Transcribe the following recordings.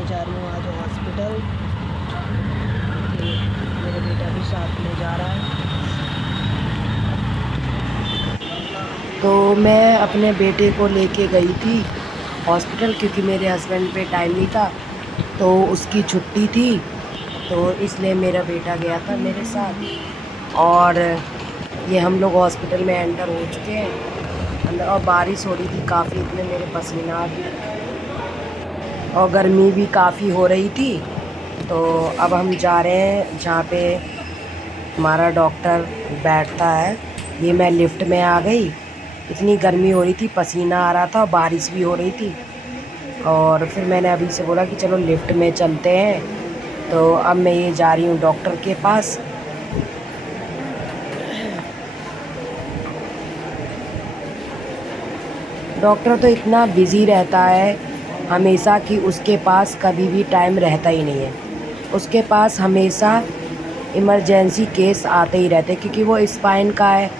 मैं जा रही हूँ आज हॉस्पिटल। मेरे बेटा भी साथ में जा रहा है। तो मैं अपने बेटे को लेके गई थी हॉस्पिटल, क्योंकि मेरे हस्बैंड पे टाइम नहीं था, तो उसकी छुट्टी थी, तो इसलिए मेरा बेटा गया था मेरे साथ। और ये हम लोग हॉस्पिटल में एंटर हो चुके हैं अंदर, और बारिश हो रही थी काफ़ी, इतने मेरे पसीना आ गया और गर्मी भी काफ़ी हो रही थी। तो अब हम जा रहे हैं जहाँ पे हमारा डॉक्टर बैठता है। ये मैं लिफ्ट में आ गई, इतनी गर्मी हो रही थी, पसीना आ रहा था, बारिश भी हो रही थी। और फिर मैंने अभी से बोला कि चलो लिफ्ट में चलते हैं। तो अब मैं ये जा रही हूँ डॉक्टर के पास। डॉक्टर तो इतना बिज़ी रहता है हमेशा कि उसके पास कभी भी टाइम रहता ही नहीं है। उसके पास हमेशा इमरजेंसी केस आते ही रहते हैं, क्योंकि वो स्पाइन का है,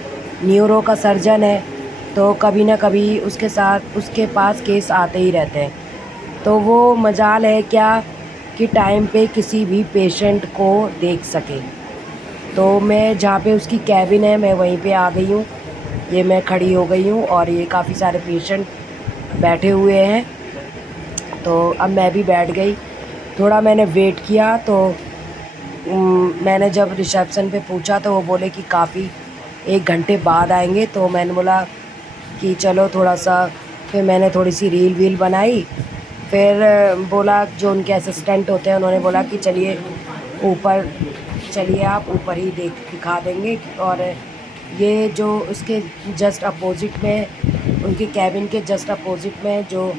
न्यूरो का सर्जन है, तो कभी ना कभी उसके पास केस आते ही रहते हैं। तो वो मजाल है क्या कि टाइम पे किसी भी पेशेंट को देख सके। तो मैं जहाँ पे उसकी कैबिन है मैं वहीं पे आ गई हूँ। ये मैं खड़ी हो गई हूँ और ये काफ़ी सारे पेशेंट बैठे हुए हैं। तो अब मैं भी बैठ गई, थोड़ा मैंने वेट किया। तो मैंने जब रिसेप्शन पे पूछा तो वो बोले कि काफ़ी 1 घंटे बाद आएंगे। तो मैंने बोला कि चलो थोड़ा सा, फिर मैंने थोड़ी सी रील वील बनाई। फिर बोला, जो उनके असिस्टेंट होते हैं उन्होंने बोला कि चलिए ऊपर, चलिए आप ऊपर ही दिखा देंगे। और ये जो उसके जस्ट अपोजिट में, उनके कैबिन के जस्ट अपोजिट में जो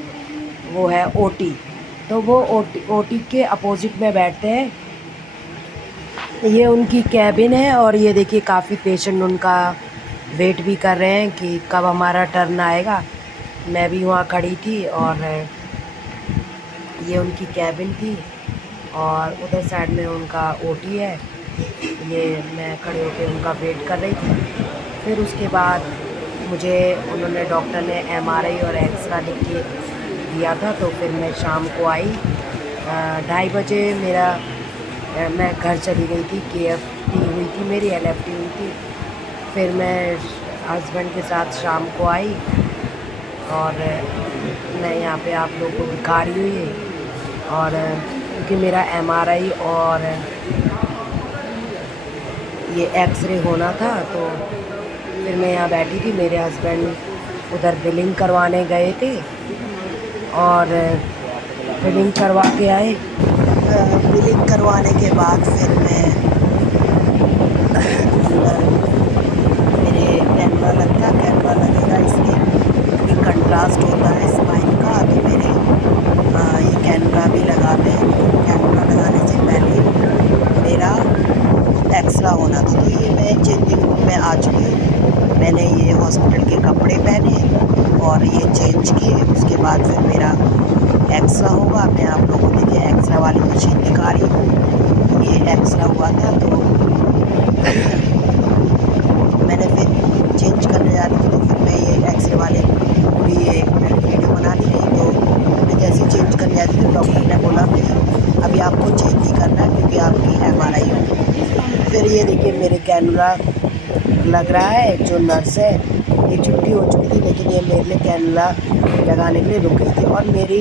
वो है ओटी, तो वो ओटी के अपोजिट में बैठते हैं। ये उनकी कैबिन है और ये देखिए काफ़ी पेशेंट उनका वेट भी कर रहे हैं कि कब हमारा टर्न आएगा। मैं भी वहाँ खड़ी थी और ये उनकी कैबिन थी और उधर साइड में उनका ओटी है। ये मैं खड़े होकर उनका वेट कर रही थी। फिर उसके बाद मुझे उन्होंने, डॉक्टर ने एमआरआई और एक्सरा लिख के दिया था। तो फिर मैं शाम को आई 2:30 बजे। मैं घर चली गई थी, केएफटी हुई थी मेरी, एलएफटी हुई थी। फिर मैं हस्बैंड के साथ शाम को आई और मैं यहाँ पे आप लोगों को दिखा रही हूँ ये। और क्योंकि मेरा एमआरआई और ये एक्सरे होना था, तो फिर मैं यहाँ बैठी थी। मेरे हस्बैंड उधर बिलिंग करवाने गए थे और बिलिंग करवा के आए। बिलिंग करवाने के बाद फिर मैं मेरे कैमरा लगेगा इसके, ये कंट्रास्ट होता है स्पाइन का। तो मेरे ये कैमरा भी लगाते हैं। कैमरा लगाने से पहले मेरा एक्सरा होना था। तो ये मैं चेंजिंग रूम में आ चुकी हूँ। मैंने ये हॉस्पिटल के कपड़े पहने और ये चेंज किए। उसके बाद फिर मेरा एक्सरा होगा। मैं आप लोगों को देखिए एक्सरा वाली मशीन दिखा रही हूँ। ये एक्सरा हुआ था तो मैंने फिर चेंज करने जा रही थी। तो फिर मैं ये एक्सरे वाले पूरी ये वीडियो बना ली थी। तो मैं जैसे चेंज करने जाती थी, डॉक्टर ने बोला कि अभी आपको चेंज नहीं करना है क्योंकि आपकी एमआरआई है। फिर ये देखिए मेरे कैनुला लग रहा है। जो नर्स है ये छुट्टी हो चुकी थी, लेकिन ये मेरे लिए कैनुला लगाने के लिए रुक गई थी। और मेरी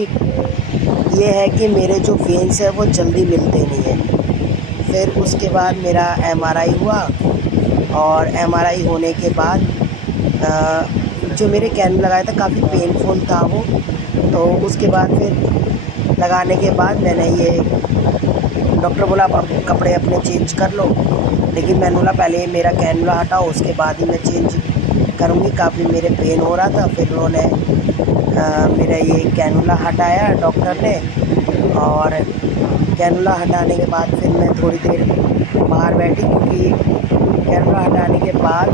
ये है कि मेरे जो वेन्स है वो जल्दी मिलते नहीं हैं। फिर उसके बाद मेरा एमआरआई हुआ और एमआरआई होने के बाद जो मेरे कैनुला लगाया था काफ़ी पेनफुल था वो। तो उसके बाद फिर लगाने के बाद मैंने ये, डॉक्टर बोला आप कपड़े अपने चेंज कर लो, लेकिन मैंने बोला पहले मेरा कैनुला हटाओ उसके बाद ही मैं चेंज करूँगी। काफ़ी मेरे पेन हो रहा था। फिर उन्होंने मेरा ये कैनुला हटाया डॉक्टर ने। और कैनुला हटाने के बाद फिर मैं थोड़ी देर बाहर बैठी, क्योंकि कैनुला हटाने के बाद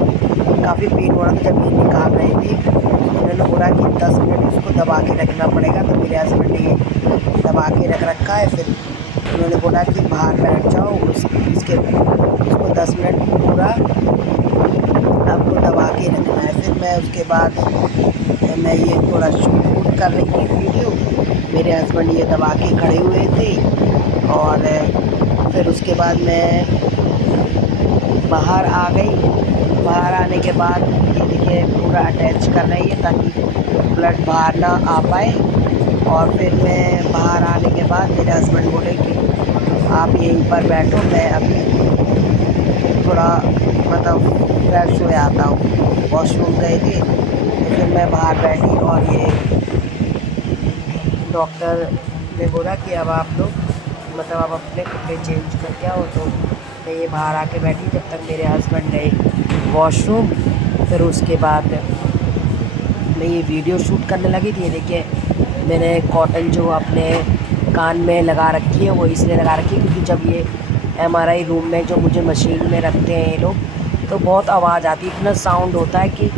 काफ़ी पेन हो रहा था। जब ये निकाल रहे थे उन्होंने बोला कि 10 मिनट उसको दबा के रखना पड़ेगा। तो मेरे हस्बैंड ने ये दबा के रख रखा है। फिर उन्होंने बोला कि बाहर बैठ जाओ, उसको 10 मिनट पूरा आपको दबा के रखना है। फिर मैं उसके बाद मैं ये थोड़ा शूट कर रही थी वीडियो। मेरे हस्बैंड ये दबा के खड़े हुए थे। और फिर उसके बाद मैं बाहर आ गई। बाहर आने के बाद ये देखिए पूरा अटैच कर रही है ताकि ब्लड बाहर ना आ पाए। और फिर मैं बाहर आने के बाद मेरे हस्बैंड बोले कि आप यहीं पर बैठो, मैं अभी थोड़ा मतलब फ्रेश हो आता हूँ, वॉशरूम गए थे। तो फिर मैं बाहर बैठी और ये डॉक्टर ने बोला कि अब आप लोग मतलब आप अपने कपड़े चेंज करके आओ। तो मैं ये बाहर आके बैठी जब तक मेरे हस्बैंड गए वॉशरूम। फिर उसके बाद मैं ये वीडियो शूट करने लगी थी। ये देखिए मैंने कॉटन जो अपने कान में लगा रखी है वो इसलिए लगा रखी है क्योंकि जब ये एमआरआई रूम में जो मुझे मशीन में रखते हैं ये लोग, तो बहुत आवाज़ आती है, इतना साउंड होता है कि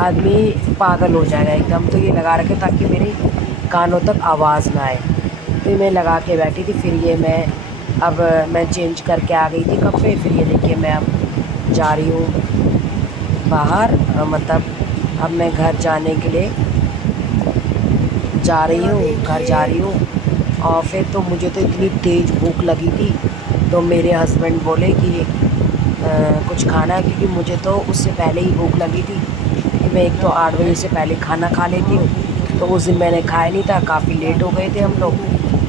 आदमी पागल हो जाएगा एकदम। तो ये लगा रखे ताकि मेरे कानों तक आवाज़ ना आए। तो मैं लगा के बैठी थी। फिर ये मैं चेंज करके आ गई थी कपड़े। फिर ये देखिए मैं अब जा रही हूँ बाहर, मतलब अब मैं घर जाने के लिए जा रही हूँ, घर जा रही हूँ। और फिर तो मुझे तो इतनी तेज़ भूख लगी थी। तो मेरे हस्बैंड बोले कि कुछ खाना है, क्योंकि मुझे तो उससे पहले ही भूख लगी थी कि मैं एक तो 8 बजे से पहले खाना खा लेती हूँ। तो उस दिन मैंने खाया नहीं था, काफ़ी लेट हो गए थे हम लोग,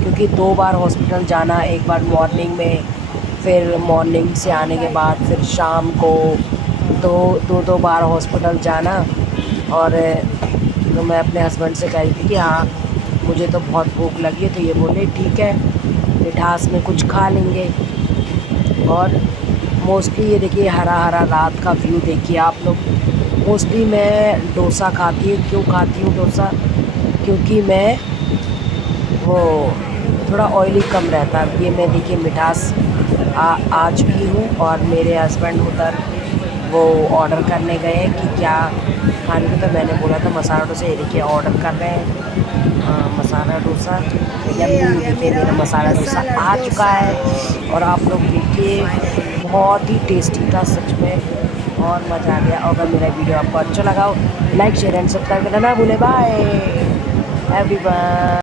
क्योंकि 2 बार हॉस्पिटल जाना, एक बार मॉर्निंग में, फिर मॉर्निंग से आने के बाद फिर शाम को, दो बार हॉस्पिटल जाना। और तो मैं अपने हस्बैंड से कह रही थी कि हाँ मुझे तो बहुत भूख लगी है। तो ये बोले ठीक है मिठास में कुछ खा लेंगे। और मोस्टली ये देखिए हरा हरा रात का व्यू देखिए आप लोग। मोस्टली मैं डोसा खाती हूँ। क्यों खाती हूँ डोसा? क्योंकि मैं वो थोड़ा ऑयली कम रहता है। ये मैं देखिए मिठास आज भी हूँ। और मेरे हस्बैंड उधर वो ऑर्डर करने गए हैं कि क्या खाने को। तो मैंने बोला था मसाला डोसा। ये देखिए ऑर्डर कर रहे हैं मसाला डोसा। यम्मी, देखिए मेरा मसाला डोसा आ चुका है। और आप लोग देखिए बहुत ही टेस्टी था सच में, और मज़ा आ गया। और अगर मेरा वीडियो आपको अच्छा लगा हो, लाइक शेयर एंड सब्सक्राइब करना ना भूले। Bye everyone.